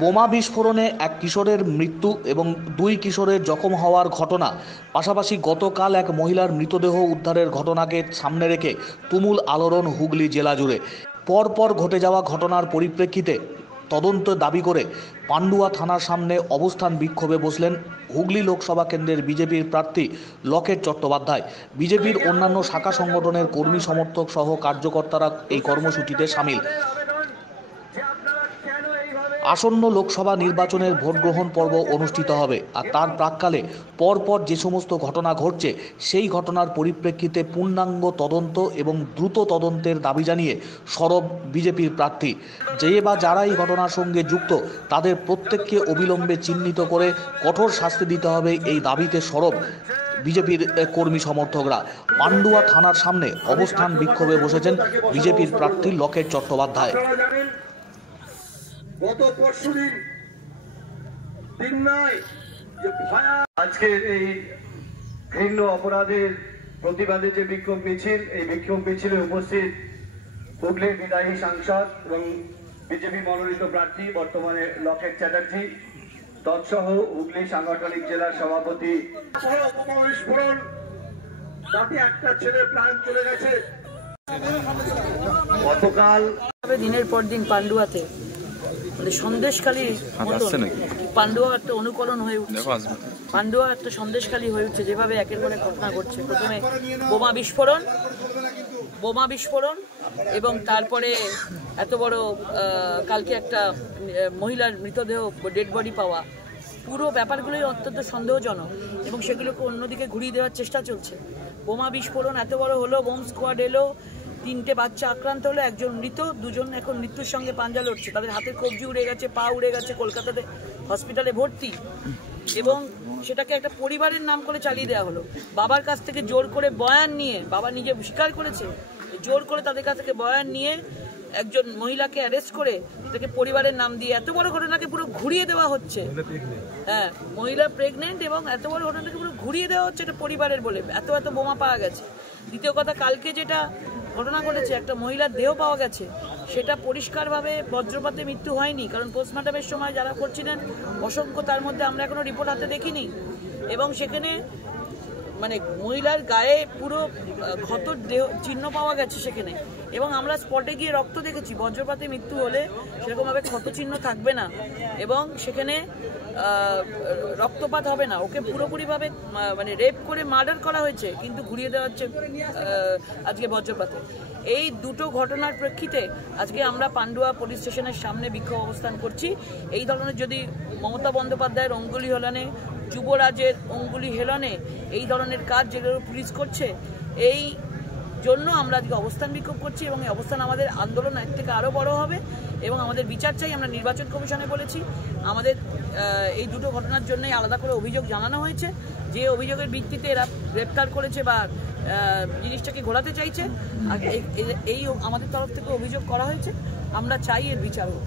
বোমা বিস্ফোরণে এক কিশোরের মৃত্যু এবং দুই কিশোরের জখম হওয়ার ঘটনা, পাশাপাশি গতকাল এক মহিলার মৃতদেহ উদ্ধারের ঘটনাকে সামনে রেখে তুমুল আলোড়ন হুগলি জেলা জুড়ে। পরপর ঘটে যাওয়া ঘটনার পরিপ্রেক্ষিতে তদন্ত দাবি করে পান্ডুয়া থানার সামনে অবস্থান বিক্ষোভে বসলেন হুগলি লোকসভা কেন্দ্রের বিজেপির প্রার্থী লকেট চট্টোপাধ্যায়। বিজেপির অন্যান্য শাখা সংগঠনের কর্মী সমর্থক সহ কার্যকর্তারা এই কর্মসূচিতে সামিল। আসন্ন লোকসভা নির্বাচনের ভোট গ্রহণ পর্ব অনুষ্ঠিত হবে, আর তার প্রাক্কালে পরপর যে সমস্ত ঘটনা ঘটছে সেই ঘটনার পরিপ্রেক্ষিতে পূর্ণাঙ্গ তদন্ত এবং দ্রুত তদন্তের দাবি জানিয়ে সরব বিজেপির প্রার্থী। যে বা যারা এই ঘটনার সঙ্গে যুক্ত তাদের প্রত্যেককে অবিলম্বে চিহ্নিত করে কঠোর শাস্তি দিতে হবে, এই দাবিতে সরব বিজেপির কর্মী সমর্থকরা। পান্ডুয়া থানার সামনে অবস্থান বিক্ষোভে বসেছেন বিজেপির প্রার্থী লকেট চট্টোপাধ্যায়। গত পরশুদিন দিননায় আজকের এই ঘৃণ্য অপরাধের প্রতিবাদে যে বিক্ষোভ মিছিল, এই বিক্ষোভ মিছিলে উপস্থিত হুগলির বিদায়ী সাংসদ এবং বিজেপি মনোনীত প্রার্থী বর্তমানে লকেট চ্যাটার্জি, তৎসহ হুগলি সাংগঠনিক জেলার সভাপতি। বিস্ফোরণ তাতে একটা ছেলের প্রাণ চলে গেছে। গতকাল দিনের পর দিন পান্ডুয়াতে সন্দেশখালী পান্ডুয়া একটা অনুকরণ হয়ে উঠছে, পান্ডুয়া একটা সন্দেশখালী হয়ে উঠছে। যেভাবে একের পর এক ঘটনা ঘটছে, প্রথমে বোমা বিস্ফোরণ এবং তারপরে এত বড় কালকে একটা মহিলার মৃতদেহ ডেড বডি পাওয়া, পুরো ব্যাপারগুলোই অত্যন্ত সন্দেহজনক এবং সেগুলোকে অন্যদিকে ঘুরিয়ে দেওয়ার চেষ্টা চলছে। বোমা বিস্ফোরণ এত বড় হলো, বোম স্কোয়াড এলো, 3টে বাচ্চা আক্রান্ত হলো, একজন মৃত, দুজন এখন মৃত্যুর সঙ্গে পাঞ্জা লড়ছে। তাদের হাতের কবজি উড়ে গেছে, পা উড়ে গেছে, কলকাতাতে হসপিটালে ভর্তি। এবং সেটাকে একটা পরিবারের নাম করে চালিয়ে দেওয়া হলো। বাবার কাছ থেকে জোর করে বয়ান নিয়ে, বাবা নিজে স্বীকার করেছে, জোর করে তাদের কাছ থেকে বয়ান নিয়ে একজন মহিলাকে অ্যারেস্ট করে তাকে পরিবারের নাম দিয়ে এত বড় ঘটনাকে পুরো ঘুরিয়ে দেওয়া হচ্ছে। হ্যাঁ, মহিলা প্রেগনেন্ট এবং এত বড় ঘটনাকে পুরো ঘুরিয়ে দেওয়া হচ্ছে এটা পরিবারের বলে। এত বোমা পাওয়া গেছে। দ্বিতীয় কথা, কালকে যেটা ঘটনা ঘটেছে, একটা মহিলার দেহ পাওয়া গেছে, সেটা পরিষ্কারভাবে বজ্রপাতে মৃত্যু হয়নি, কারণ পোস্টমর্টমের সময় যারা করছিলেন অসংখ্য, তার মধ্যে আমরা এখনো রিপোর্ট হাতে দেখিনি। এবং সেখানে মানে মহিলার গায়ে পুরো ক্ষতর দেহ চিহ্ন পাওয়া গেছে সেখানে, এবং আমরা স্পটে গিয়ে রক্ত দেখেছি। বজ্রপাতে মৃত্যু হলে সেরকমভাবে ক্ষত চিহ্ন থাকবে না এবং সেখানে রক্তপাত হবে না। ওকে পুরোপুরিভাবে মানে রেপ করে মার্ডার করা হয়েছে, কিন্তু ঘুরিয়ে দেওয়া হচ্ছে আজকে বজ্রপাতে। এই দুটো ঘটনার প্রেক্ষিতে আজকে আমরা পান্ডুয়া পুলিশ স্টেশনের সামনে বিক্ষোভ অবস্থান করছি। এই ধরনের যদি মমতা বন্দ্যোপাধ্যায়ের অঙ্গুলি হেলনে, যুবরাজের অঙ্গুলি হেলনে এই ধরনের কাজ যেগুলো পুলিশ করছে, এই জন্য আমরা আজকে অবস্থান বিক্ষোভ করছি। এবং এই অবস্থান আমাদের আন্দোলন এর থেকে আরও বড় হবে এবং আমাদের বিচার চাই। আমরা নির্বাচন কমিশনে বলেছি, আমাদের এই দুটো ঘটনার জন্যই আলাদা করে অভিযোগ জানানো হয়েছে। যে অভিযোগের ভিত্তিতে এরা গ্রেপ্তার করেছে বা জিনিসটাকে ঘোরাতে চাইছে, এই আমাদের তরফ থেকে অভিযোগ করা হয়েছে। আমরা চাই এর বিচার হোক।